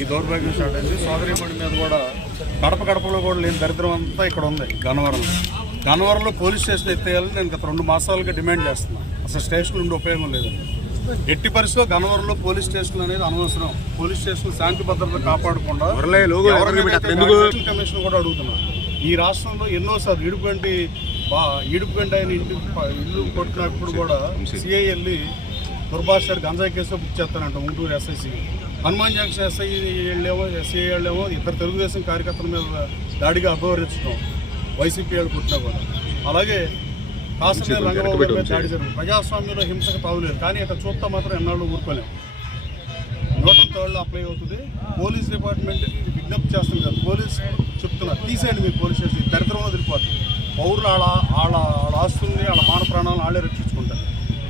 ఈ దౌర్భాగ్యం స్టార్ట్ అయింది. సోదరిమణి మీద కూడా గడప గడపలో కూడా లేని దరిద్రం అంతా ఇక్కడ ఉంది గన్నవరంలో. గన్నవరంలో పోలీస్ స్టేషన్ ఎత్తేయాలని నేను గత రెండు మాసాలుగా డిమాండ్ చేస్తున్నాను అసలు స్టేషన్ ఉండి ఉపయోగం లేదు. ఎట్టి పరిస్థితిలో గన్నవరంలో పోలీస్ స్టేషన్ అనేది అనవసరం. పోలీస్ స్టేషన్ శాంతి భద్రత కాపాడకుండా కమిషన్ కూడా అడుగుతున్నారు. ఈ రాష్ట్రంలో ఎన్నోసార్లు ఇడుపుగంటి బా ఇడుపుగంటి ఆయన ఇంటి ఇల్లు కొట్టినప్పుడు కూడా సిఐ వెళ్ళి దుర్భాష గంజాయి కేసు బుక్ చేస్తానంట గుంటూరు ఎస్ఐసి హనుమాన్ జంక్షన్ ఎస్ఐ వెళ్ళేమో ఎస్ఐ వెళ్ళేమో ఇద్దరు తెలుగుదేశం కార్యకర్తల మీద దాడిగా అపహరించడం వైసీపీ వాళ్ళు పుట్టినా కూడా. అలాగే కాశ్మీర్ రంగబాబు గారి మీద దాడి జరుగుతుంది ప్రజాస్వామ్యంలో హింసకు తావులేదు. కానీ ఇట్లా చూస్తా మాత్రం ఎన్నాళ్ళు ఊరుకోలేము నూటన్ థర్డ్లో అప్లై అవుతుంది. పోలీస్ డిపార్ట్మెంట్కి విజ్ఞప్తి చేస్తుంది కదా. పోలీస్ చెప్తున్నారు. తీసేయండి మీ పోలీస్ స్టేషన్. దరిద్రంలో వెళ్ళిపోతుంది పౌరులు వాళ్ళ వాళ్ళ వాళ్ళ ఆస్తుల్ని వాళ్ళ మాన ప్రాణాలను వాళ్ళే రక్షించుకుంటారు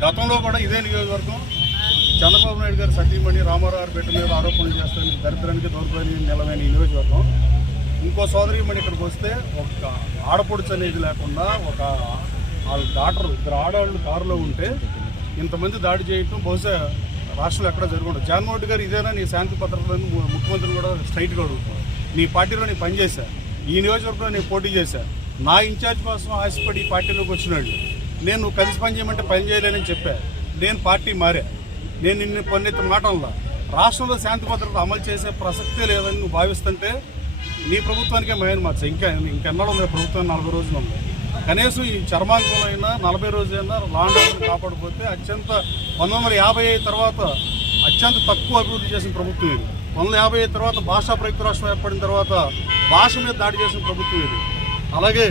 గతంలో కూడా ఇదే నియోజకవర్గం చంద్రబాబు నాయుడు గారు సతీమణి రామారావు గారి బిడ్డ మీద ఆరోపణలు చేస్తాను దరిద్రానికి దౌర్భాగ్యం నిలవైన ఈ నియోజకవర్గం. ఇంకో సోదరిమణి ఇక్కడికి వస్తే ఒక ఆడపొడుచు అనేది లేకుండా ఒక వాళ్ళ డాక్టర్ ఇద్దరు ఆడవాళ్ళు కారులో ఉంటే ఇంతమంది దాడి చేయటం బహుశా రాష్ట్రంలో ఎక్కడ జరుగుతుంది జగన్మోహన్ రెడ్డి గారు ఇదేనా నీ శాంతి భద్రతలను ముఖ్యమంత్రి ముఖ్యమంత్రిని కూడా స్ట్రైట్గా అడుగుతున్నాను నీ పార్టీలో నేను పనిచేశా. ఈ నియోజకవర్గంలో నేను పోటీ చేశా. నా ఇన్ఛార్జ్ కోసం ఆశపడి ఈ పార్టీలోకి వచ్చినాడు నేను నువ్వు కలిసి పని చేయమంటే పని చేయలేనని చెప్పా. నేను పార్టీ మారా. నేను నిన్ను పన్నెత్తి మాటల్లో రాష్ట్రంలో శాంతి భద్రత అమలు చేసే ప్రసక్తే లేదని నువ్వు భావిస్తుంటే నీ ప్రభుత్వానికే మయన్ మార్చ ఇంకా ఇంకెన్నడూ ఉంది. ప్రభుత్వం నలభై రోజులు ఉంది. కనీసం ఈ చర్మాంకంలో నలభై రోజులైనా లాండ్ ఆర్డర్ కాపాడకపోతే అత్యంత పంతొమ్మిది వందల యాభై ఐదు తర్వాత అత్యంత తక్కువ అభివృద్ధి చేసిన ప్రభుత్వం ఇది. పంతొమ్మిది వందల యాభై ఐదు తర్వాత భాషా ప్రయుక్త రాష్ట్రం ఏర్పడిన తర్వాత భాష మీద దాడి చేసిన ప్రభుత్వం ఇది. అలాగే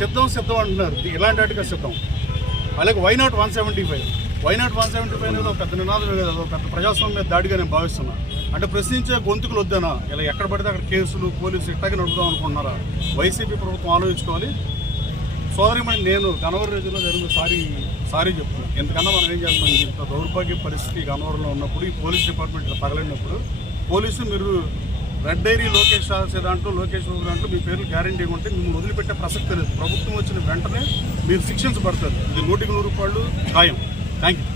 సిద్ధం సిద్ధం అంటున్నారు. ఇది ఇలాంటి వాటిగా సిద్ధం. అలాగే why not one seventy five why not one seventy five అనేది ఒక పెద్ద నినాదం కదా. ఒక పెద్ద ప్రజాస్వామ్యం మీద దాడిగా నేను భావిస్తున్నాను అంటే ప్రశ్నించే గొంతుకులు వద్దనా? ఇలా ఎక్కడ పడితే అక్కడ కేసులు పోలీసులు ఇట్టగా నడుపుదాం అనుకుంటున్నారా? వైసీపీ ప్రభుత్వం ఆలోచించుకోవాలి. సోదరిమణి నేను గనవరం రోజుల్లో జరిగిన సారీ సారీ చెప్తున్నాను ఎందుకన్నా మనం ఏం చేస్తాం? ఇంత దౌర్భాగ్య పరిస్థితి గనవరంలో ఉన్నప్పుడు ఈ పోలీస్ డిపార్ట్మెంట్ ఇలా తగలడినప్పుడు పోలీసు మీరు రెడ్ డైరీ లోకేష్ రాసే దాంట్లో లోకేష్ బాబు దాంట్లో మీ పేర్లు గ్యారంటీ ఉంటే మిమ్మల్ని వదిలిపెట్టే ప్రసక్తి లేదు. ప్రభుత్వం వచ్చిన వెంటనే మీరు శిక్షించబడతారు. ఇది నూటికి నూరు రూపాయలు ఖాయం థ్యాంక్ యూ